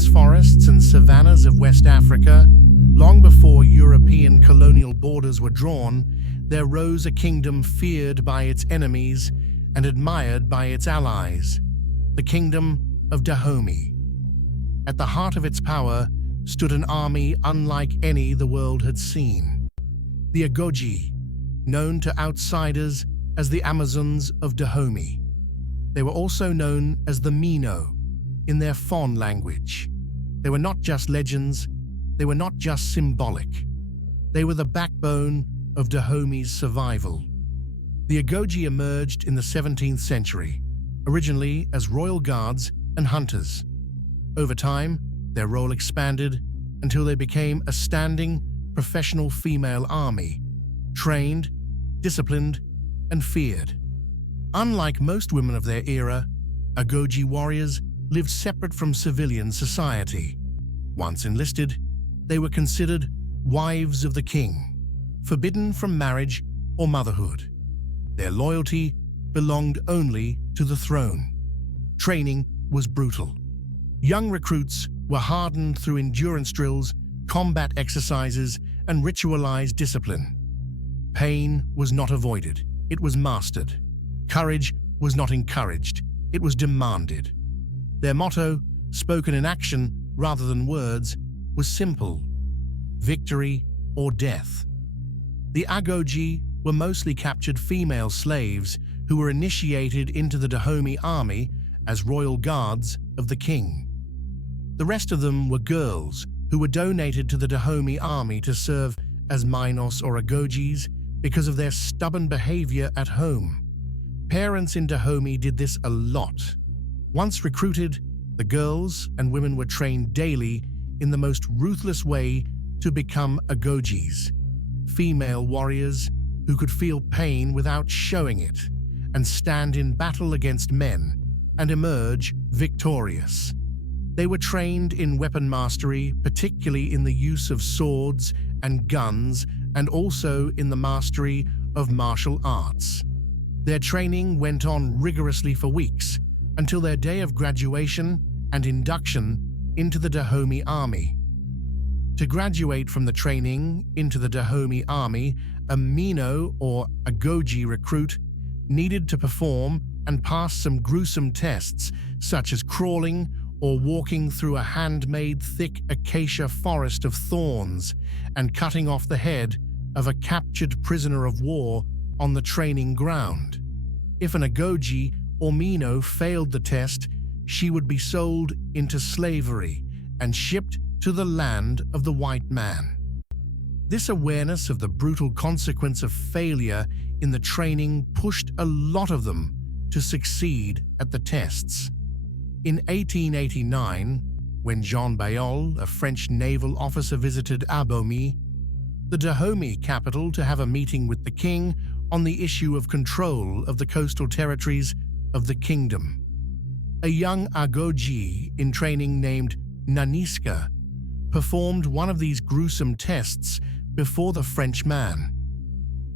dense forests and savannas of West Africa, long before European colonial borders were drawn, there rose a kingdom feared by its enemies and admired by its allies, the Kingdom of Dahomey. At the heart of its power stood an army unlike any the world had seen. The Agojie, known to outsiders as the Amazons of Dahomey. They were also known as the Mino in their Fon language. They were not just legends, they were not just symbolic. They were the backbone of Dahomey's survival. The Agojie emerged in the 17th century, originally as royal guards and hunters. Over time, their role expanded until they became a standing, professional female army, trained, disciplined, and feared. Unlike most women of their era, Agojie warriors lived separate from civilian society. Once enlisted, they were considered wives of the king, forbidden from marriage or motherhood. Their loyalty belonged only to the throne. Training was brutal. Young recruits were hardened through endurance drills, combat exercises, and ritualized discipline. Pain was not avoided, it was mastered. Courage was not encouraged, it was demanded. Their motto, spoken in action rather than words, was simple: victory or death. The Agojie were mostly captured female slaves who were initiated into the Dahomey army as royal guards of the king. The rest of them were girls who were donated to the Dahomey army to serve as Minos or Agojies because of their stubborn behavior at home. Parents in Dahomey did this a lot. Once recruited, the girls and women were trained daily in the most ruthless way to become Agojies, female warriors who could feel pain without showing it and stand in battle against men and emerge victorious. They were trained in weapon mastery, particularly in the use of swords and guns, and also in the mastery of martial arts. Their training went on rigorously for weeks until their day of graduation and induction into the Dahomey army. To graduate from the training into the Dahomey army, a Mino or Agojie recruit needed to perform and pass some gruesome tests, such as crawling or walking through a handmade thick acacia forest of thorns and cutting off the head of a captured prisoner of war on the training ground. If an Agojie or Mino failed the test, she would be sold into slavery and shipped to the land of the white man. This awareness of the brutal consequence of failure in the training pushed a lot of them to succeed at the tests. In 1889, when Jean Bayol, a French naval officer, visited Abomey, the Dahomey capital, to have a meeting with the king on the issue of control of the coastal territories of the kingdom. A young Agojie in training named Naniska performed one of these gruesome tests before the French man.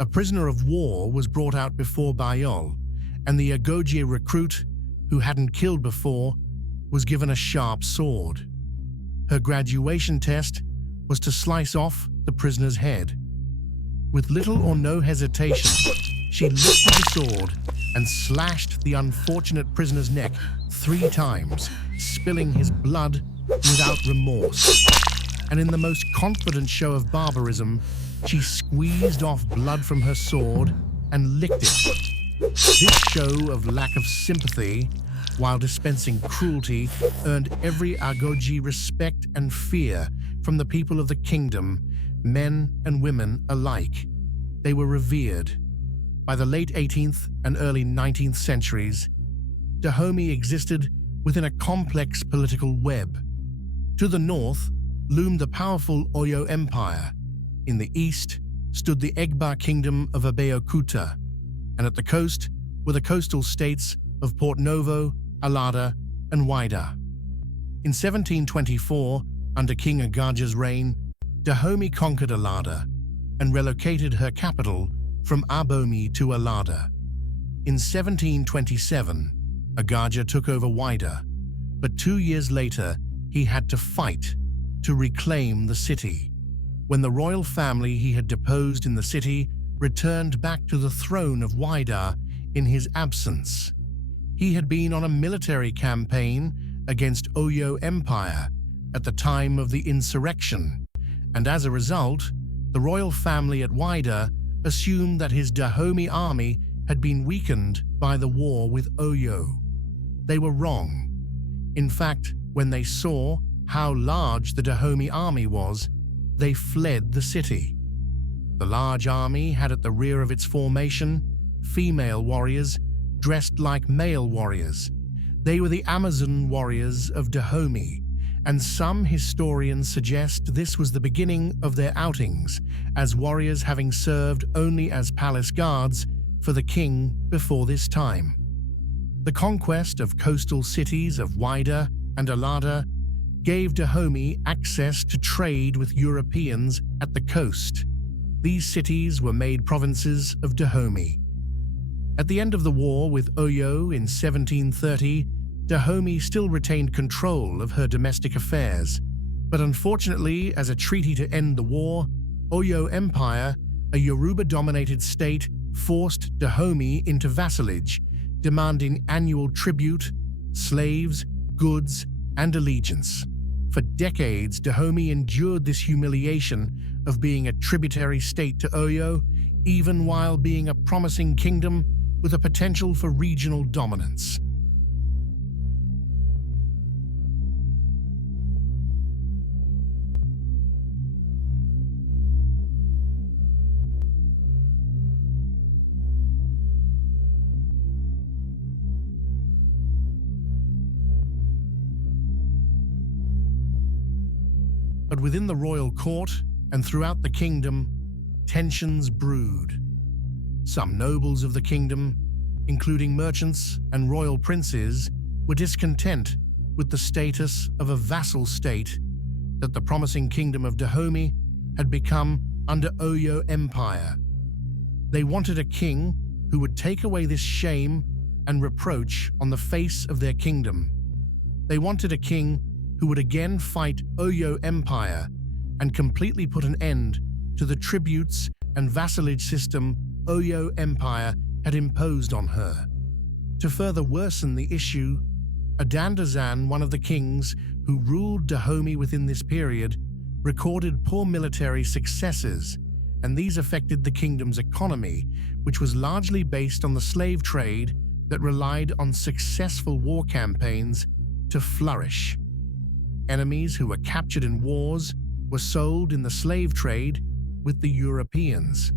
A prisoner of war was brought out before Bayol, and the Agojie recruit, who hadn't killed before, was given a sharp sword. Her graduation test was to slice off the prisoner's head. With little or no hesitation, she lifted the sword and slashed the unfortunate prisoner's neck 3 times, spilling his blood without remorse. And in the most confident show of barbarism, she squeezed off blood from her sword and licked it. This show of lack of sympathy, while dispensing cruelty, earned every Agojie respect and fear from the people of the kingdom, men and women alike. They were revered. By the late 18th and early 19th centuries, Dahomey existed within a complex political web. To the north loomed the powerful Oyo Empire. In the east stood the Egba Kingdom of Abeokuta, and at the coast were the coastal states of Port Novo, Alada, and Wida. In 1724, under King Agojie's reign, Dahomey conquered Alada and relocated her capital from Abomey to Alada. In 1727, Agojie took over Wida, but 2 years later, he had to fight to reclaim the city. When the royal family he had deposed in the city returned back to the throne of Wida in his absence, he had been on a military campaign against Oyo Empire at the time of the insurrection, and as a result, the royal family at Wida assumed that his Dahomey army had been weakened by the war with Oyo. They were wrong. In fact, when they saw how large the Dahomey army was, they fled the city. The large army had at the rear of its formation female warriors dressed like male warriors. They were the Amazon warriors of Dahomey, and some historians suggest this was the beginning of their outings as warriors having served only as palace guards for the king before this time. The conquest of coastal cities of Wida and Alada gave Dahomey access to trade with Europeans at the coast. These cities were made provinces of Dahomey. At the end of the war with Oyo in 1730, Dahomey still retained control of her domestic affairs, but unfortunately, as a treaty to end the war, Oyo Empire, a Yoruba-dominated state, forced Dahomey into vassalage, demanding annual tribute, slaves, goods, and allegiance. For decades, Dahomey endured this humiliation of being a tributary state to Oyo, even while being a promising kingdom with a potential for regional dominance. But within the royal court and throughout the kingdom, tensions brewed. Some nobles of the kingdom, including merchants and royal princes, were discontent with the status of a vassal state that the promising Kingdom of Dahomey had become under Oyo Empire. They wanted a king who would take away this shame and reproach on the face of their kingdom. They wanted a king who would again fight Oyo Empire and completely put an end to the tributes and vassalage system Oyo Empire had imposed on her. To further worsen the issue, Adandazan, one of the kings who ruled Dahomey within this period, recorded poor military successes, and these affected the kingdom's economy, which was largely based on the slave trade that relied on successful war campaigns to flourish. Enemies who were captured in wars were sold in the slave trade with the Europeans.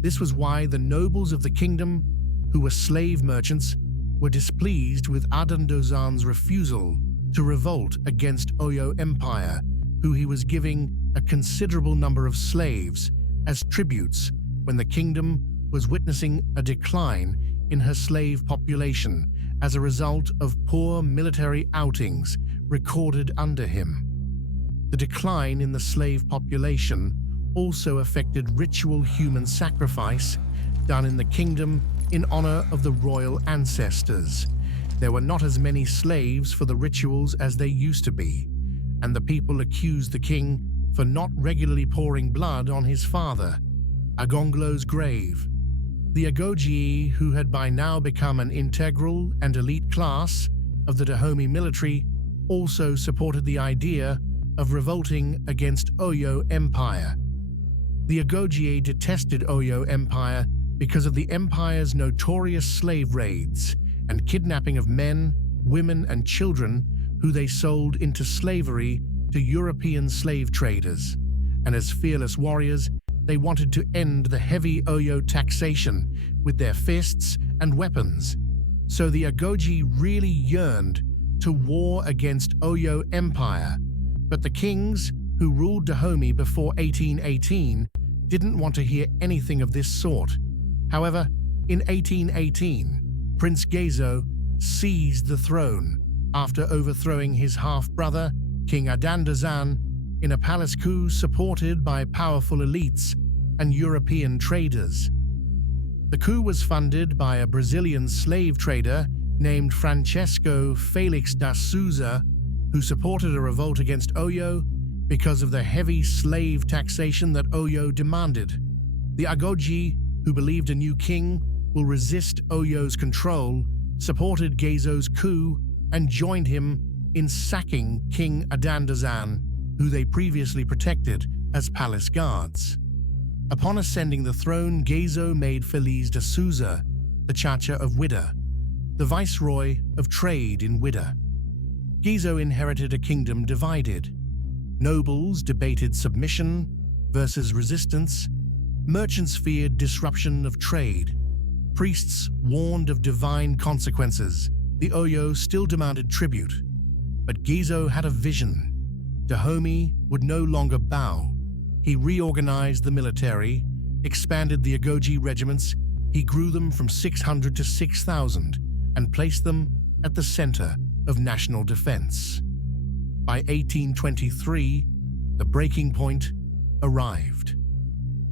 This was why the nobles of the kingdom, who were slave merchants, were displeased with Adandazan's refusal to revolt against Oyo Empire, who he was giving a considerable number of slaves as tributes when the kingdom was witnessing a decline in her slave population as a result of poor military outings recorded under him. The decline in the slave population also affected ritual human sacrifice done in the kingdom in honor of the royal ancestors. There were not as many slaves for the rituals as there used to be, and the people accused the king for not regularly pouring blood on his father, Agonglo's grave. The Agojie, who had by now become an integral and elite class of the Dahomey military, also supported the idea of revolting against Oyo Empire. The Agojie detested Oyo Empire because of the empire's notorious slave raids and kidnapping of men, women, and children who they sold into slavery to European slave traders. And as fearless warriors, they wanted to end the heavy Oyo taxation with their fists and weapons. So the Agojie really yearned to war against Oyo Empire, but the kings who ruled Dahomey before 1818 didn't want to hear anything of this sort. However, in 1818, Prince Gezo seized the throne after overthrowing his half-brother, King Adandazan, in a palace coup supported by powerful elites and European traders. The coup was funded by a Brazilian slave trader named Francesco Felix da Souza, who supported a revolt against Oyo because of the heavy slave taxation that Oyo demanded. The Agojie, who believed a new king will resist Oyo's control, supported Gezo's coup and joined him in sacking King Adandazan, who they previously protected as palace guards. Upon ascending the throne, Gezo made Feliz de Souza the Chacha of Wida, the viceroy of trade in Wida. Gezo inherited a kingdom divided. Nobles debated submission versus resistance. Merchants feared disruption of trade. Priests warned of divine consequences. The Oyo still demanded tribute. But Gezo had a vision. Dahomey would no longer bow. He reorganized the military, expanded the Agojie regiments. He grew them from 600 to 6,000 and placed them at the center of national defense. By 1823, the breaking point arrived.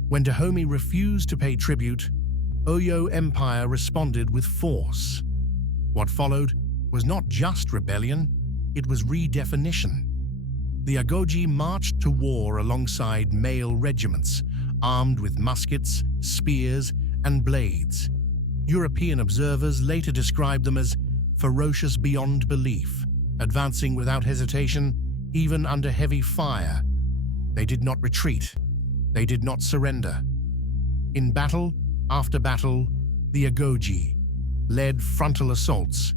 When Dahomey refused to pay tribute, Oyo Empire responded with force. What followed was not just rebellion, it was redefinition. The Agojie marched to war alongside male regiments, armed with muskets, spears, and blades. European observers later described them as ferocious beyond belief, advancing without hesitation, even under heavy fire. They did not retreat. They did not surrender. In battle after battle, the Agojie led frontal assaults,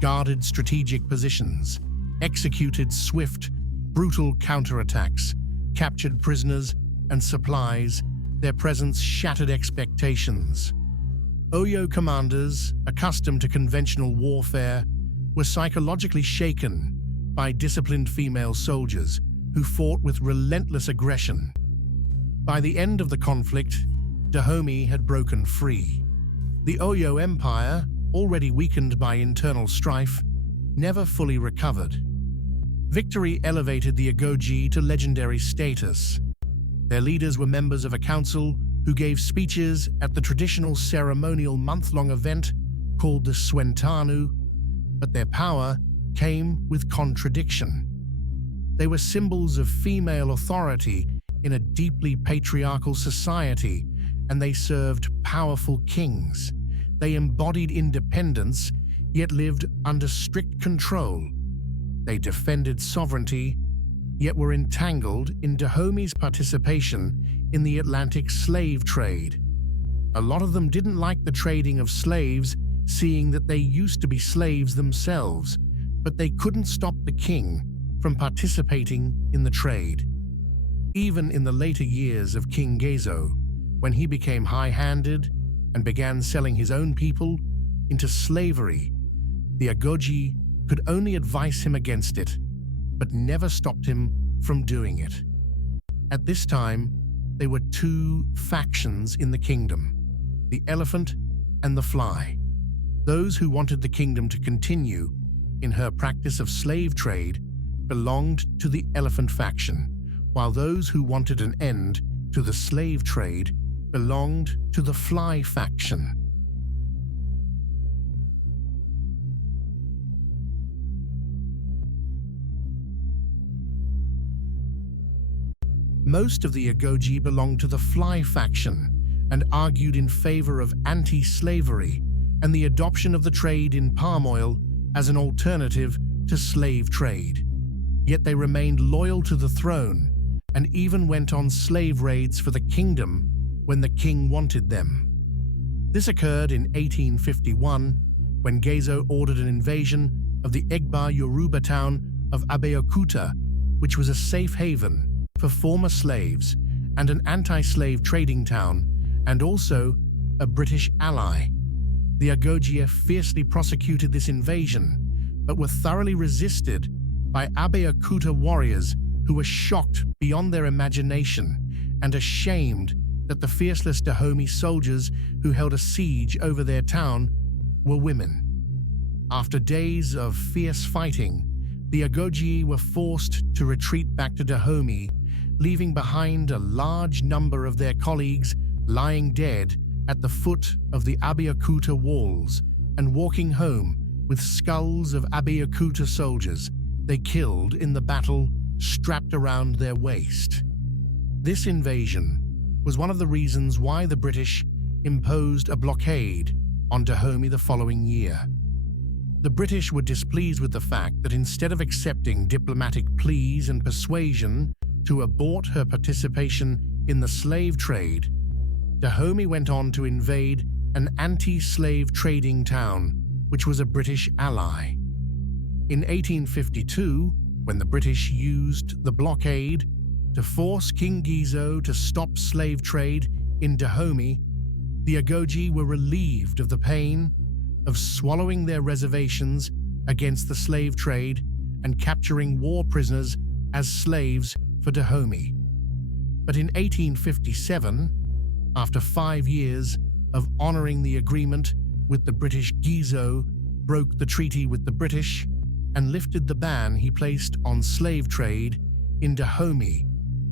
guarded strategic positions, executed swift, brutal counterattacks, captured prisoners and supplies. Their presence shattered expectations. Oyo commanders, accustomed to conventional warfare, were psychologically shaken by disciplined female soldiers who fought with relentless aggression. By the end of the conflict, Dahomey had broken free. The Oyo Empire, already weakened by internal strife, never fully recovered. Victory elevated the Agojie to legendary status. Their leaders were members of a council who gave speeches at the traditional ceremonial month-long event called the Swentanu, but their power came with contradiction. They were symbols of female authority in a deeply patriarchal society, and they served powerful kings. They embodied independence, yet lived under strict control. They defended sovereignty, yet were entangled in Dahomey's participation in the Atlantic slave trade. A lot of them didn't like the trading of slaves, seeing that they used to be slaves themselves, but they couldn't stop the king from participating in the trade. Even in the later years of King Ghezo, when he became high-handed and began selling his own people into slavery, the Agojie could only advise him against it, but never stopped him from doing it. At this time, there were two factions in the kingdom, the elephant and the fly. Those who wanted the kingdom to continue in her practice of slave trade belonged to the elephant faction, while those who wanted an end to the slave trade belonged to the fly faction. Most of the Agojie belonged to the fly faction and argued in favor of anti-slavery and the adoption of the trade in palm oil as an alternative to slave trade. Yet they remained loyal to the throne and even went on slave raids for the kingdom when the king wanted them. This occurred in 1851 when Gezo ordered an invasion of the Egba Yoruba town of Abeokuta, which was a safe haven for former slaves and an anti-slave trading town, and also a British ally. The Agojie fiercely prosecuted this invasion, but were thoroughly resisted by Abeokuta warriors who were shocked beyond their imagination and ashamed that the fearless Dahomey soldiers who held a siege over their town were women. After days of fierce fighting, the Agojie were forced to retreat back to Dahomey, leaving behind a large number of their colleagues lying dead at the foot of the Abeokuta walls and walking home with skulls of Abeokuta soldiers. they killed in the battle strapped around their waist. This invasion was one of the reasons why the British imposed a blockade on Dahomey the following year. The British were displeased with the fact that instead of accepting diplomatic pleas and persuasion to abort her participation in the slave trade, Dahomey went on to invade an anti-slave trading town, which was a British ally. In 1852, when the British used the blockade to force King Ghezo to stop slave trade in Dahomey, the Agojie were relieved of the pain of swallowing their reservations against the slave trade and capturing war prisoners as slaves for Dahomey. But in 1857, after 5 years of honoring the agreement with the British, Gezo broke the treaty with the British and lifted the ban he placed on slave trade in Dahomey,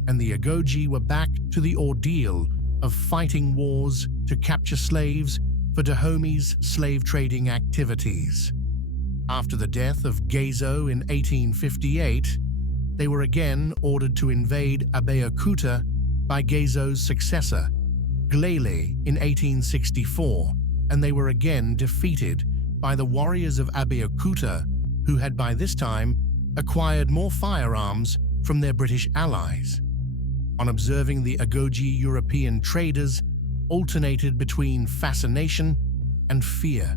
and the Agojie were back to the ordeal of fighting wars to capture slaves for Dahomey's slave trading activities. After the death of Gezo in 1858, they were again ordered to invade Abeokuta by Gezo's successor, Glele, in 1864, and they were again defeated by the warriors of Abeokuta, who had by this time acquired more firearms from their British allies. On observing the Agojie, European traders alternated between fascination and fear.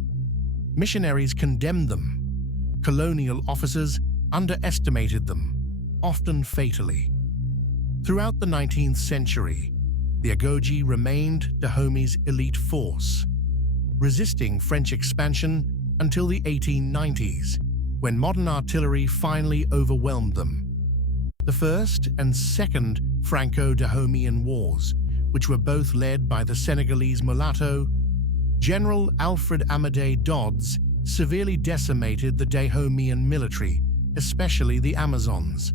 Missionaries condemned them. Colonial officers underestimated them, often fatally. Throughout the 19th century, the Agojie remained Dahomey's elite force, resisting French expansion until the 1890s, when modern artillery finally overwhelmed them. The First and Second Franco-Dahomeyan Wars, which were both led by the Senegalese mulatto, General Alfred Amadei Dodds, severely decimated the Dahomeyan military, especially the Amazons.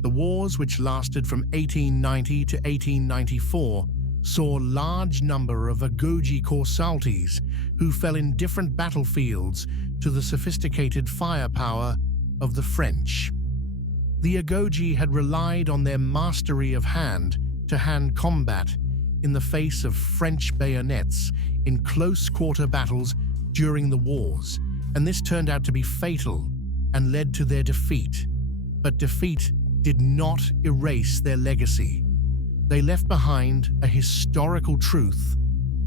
The wars, which lasted from 1890 to 1894, saw a large number of Agojie corsaltes who fell in different battlefields to the sophisticated firepower of the French. The Agojie had relied on their mastery of hand-to-hand combat in the face of French bayonets in close-quarter battles during the wars, and this turned out to be fatal and led to their defeat. But defeat did not erase their legacy. They left behind a historical truth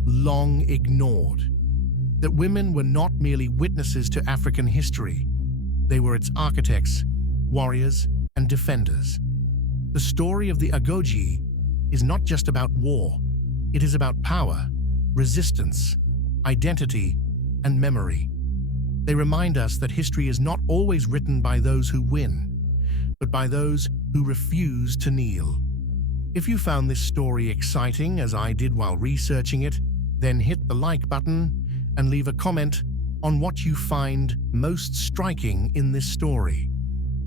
long ignored, that women were not merely witnesses to African history, they were its architects, warriors, and defenders. The story of the Agojie is not just about war, it is about power, resistance, identity, and memory. They remind us that history is not always written by those who win, but by those who refuse to kneel. If you found this story exciting as I did while researching it, then hit the like button and leave a comment on what you find most striking in this story.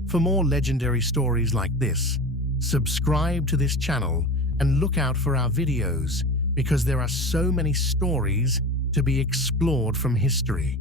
For more legendary stories like this, subscribe to this channel and look out for our videos, because there are so many stories to be explored from history.